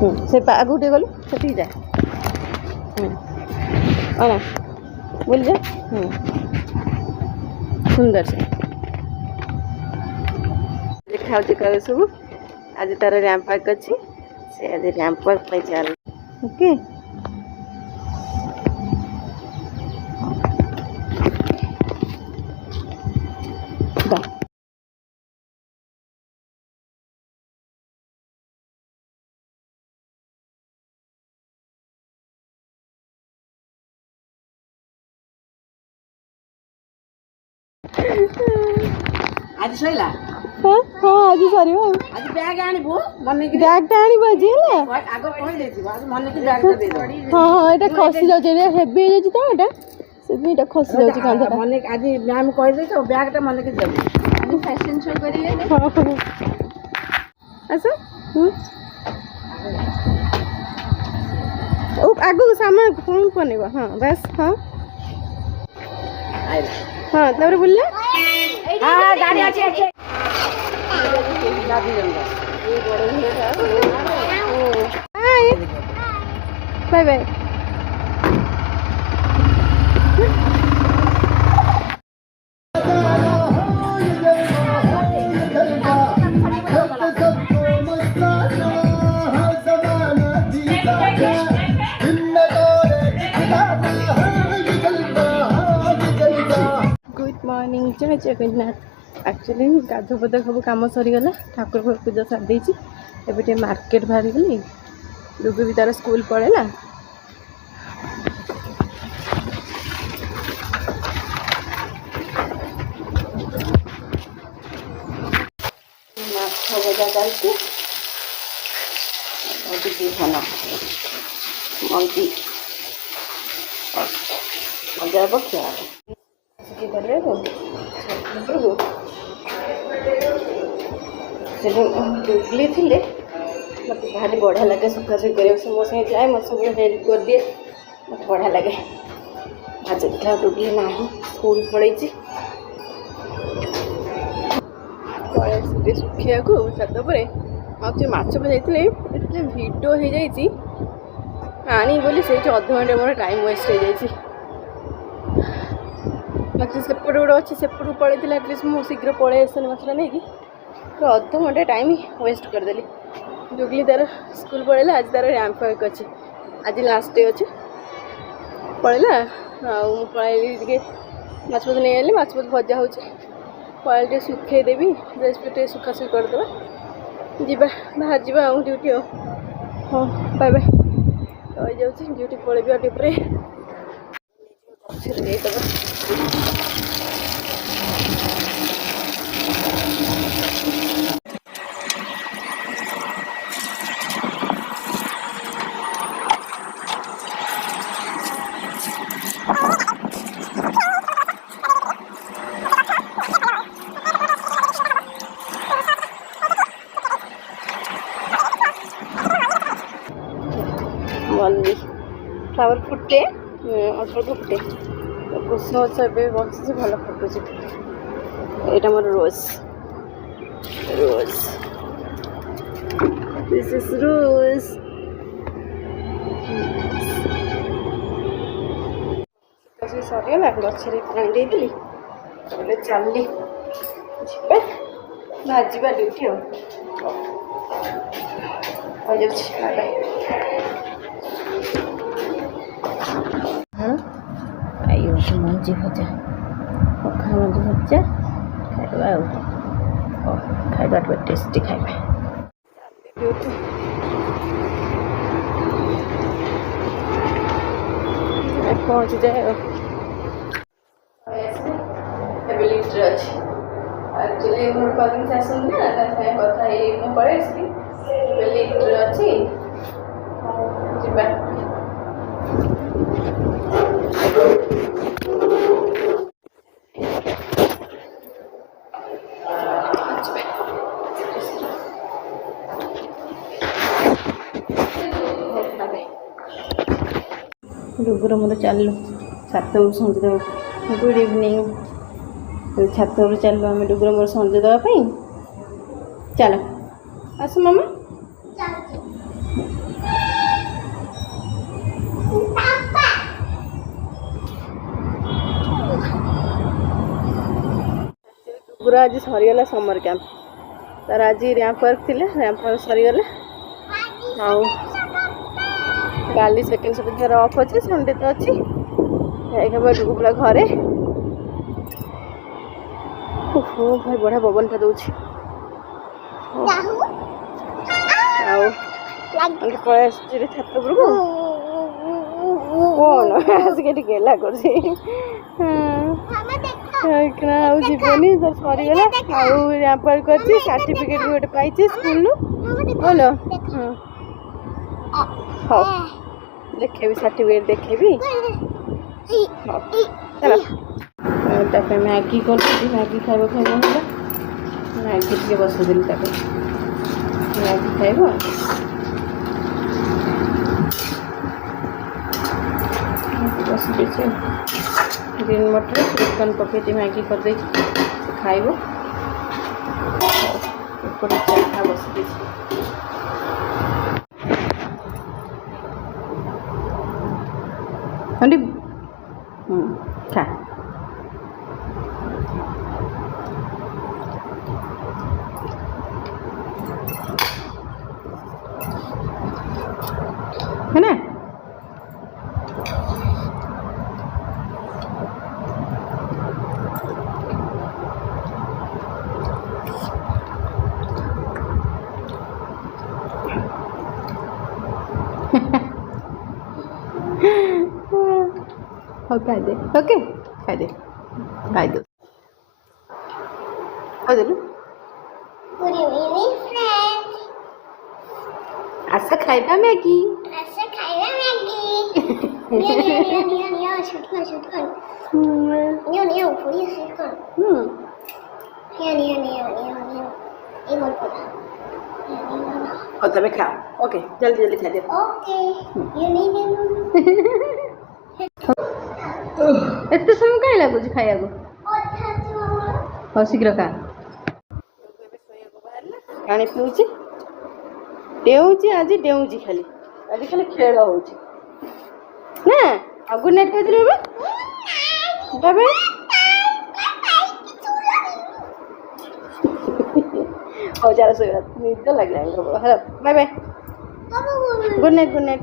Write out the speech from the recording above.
से आगू टे गलु से जा ना बोल जा सुंदर से देखा कल सब आज तार रैंप पार्क अच्छी से आज रैंप पार्क चल ओके आज सैला हाँ हाँ आज सर आज बैग आनिबो मन के बैग टा आनी बाजी है आगो कहि देछि आज मन के बैग दे दो हाँ हाँ एटा खसी जाउ जे हेवी हो जाछि तो एटा से एटा खसी जाउ छी कांधा मन आज मैम कहि दे तो बैग टा मन के दे हम फैशन शो करिए हां अच्छा ओ आगो सामान कौन बनेबा हां बस हां हां तबरे बोलले हां गाड़ी अच्छे अच्छे दादी जंदा ये बड़े hi bye bye good morning जय जगन्नाथ एक्चुअली गाधो पदा सब कम सरीगला ठाकुर पूजा सारी देती एबे मार्केट बाहरी गली डुगु भी तार स्कूल पड़ेला भजा चलती खाना मंकी मजा बखिया डुगली थे मत भारी बढ़िया लगे सुखासुखी कर मो साथ जाए मत सब हेल्प कर दिए मत बढ़िया लगे आज देखा डुगली ना स्कूल पड़े सुखिया को छात पर माछ जाते भिड हो जाती आनी बोली से अधघंटे मोर टाइम वेस्ट हो जाए सेपट गोटे अच्छे सेपट पड़े एटलिस्ट मुझे शीघ्र पलि आसनी माछटा नहीं कि अधघंटे टाइम वेस्ट करदेली डुगली तार स्कूल पड़ेगा आज तार रैंप पार्क अच्छे आज लास्ट डे अच्छे पड़ेगा पलि माछ नहीं आनी माछ भजा हो पलि सुखेदेवी ड्रेस पे सुखासुखी करदे जीवा बाहर जा ड्यूटी हाँ बाय बाय रही जाऊँ ड्यूटी पलैबी ड्यूटी मल्ली फ्लावर फुटे अल्प अल्प फुटे कुसुम गछ ए बस भल फुटुच यहाँ मोर रोज रोज दिस इज रोज सरीगला गचर पानी देती चलली बाजा ड्यूटी मंजी भजा पखा मंजी भजा खाଇବା खाଇବା टेस्टी खाଇବା पहुँची जाए लिफ्ट अच्छे एक्चुअली मोर कजिन आसन ना कथा ये पड़े लिफ्ट अच्छी जा डुगर मोर चलु छात संजे देव गुड इवनिंग छात चलु आम डुगर मोर संजे देवाई चल आस मामा ଶିବୁର ଆଜି ସରିଗଲା ସମର କ୍ୟାମ୍ପ। ତାର ଆଜି ର୍ୟାମ୍ପ ୱାର୍କ ଥିଲା, ର୍ୟାମ୍ପ ୱାର୍କ ସରିଗଲା। ଆଉ କାଲି ସେକେଣ୍ଡ ସପ୍ତାହରେ ଅଫ୍ ଅଛି, ସଣ୍ଡେ ତ ଅଛି। ଯାଇକି ଡୁଗୁବୁଲା ଘରେ। ଓହୋ ଭାଇ ବଢ଼ିଆ ପବନଟା ଦେଉଛି। ଆଉ ପଳେଇ ଆସିଛି ଛାତ ଉପରକୁ। କ'ଣ ଆସିକି ଏଠି ଗେଲା କରୁଛି। ଆଉ ଯିବନି, ତାର ସରିଗଲା। ଆଉ ର୍ୟାମ୍ପ ୱାର୍କ କରିଛି, ସାର୍ଟିଫିକେଟ୍ ବି ଗୋଟେ ପାଇଛି ସ୍କୁଲରୁ। ଭଲ ହଉ ଦେଖେଇବି, ସାର୍ଟିଫିକେଟ୍ ଦେଖେଇବି। ହଉ ଚାଲ। ତାପରେ ମ୍ୟାଗି କରିଥିଲି, ମ୍ୟାଗି ଖାଇବ ହେଲା। ମ୍ୟାଗି ଟିକେ ବସେଇଦେଲି, ତାପରେ ମ୍ୟାଗି ଖାଇବ। ବସିଦେଇଛି ଗ୍ରୀନ୍ ମଟର ଚିକେନ୍ ପକେଇକି ମ୍ୟାଗି କରିଦେଇଛି, ସେ ଖାଇବ। ଏପଟେ ଚାହା ବସିଦେଇଛି। ଖା। है ना? खाई दे, ओके खाई दे, खाई दो, खाई दे। आशा खाइबा मैगी। और तब खा। ओके जल्दी जल्दी खा दे। एते समय कहीं लगुच खाया को शीघ्र खा। पानी पिऊची, डेऊची, आज डेऊची खाली, आज खाली खेल होची ना। गुड नाइट कह दिले बाबा बाबा। हो जा सोया, निद लग रहा है। Bye bye, good night, good night.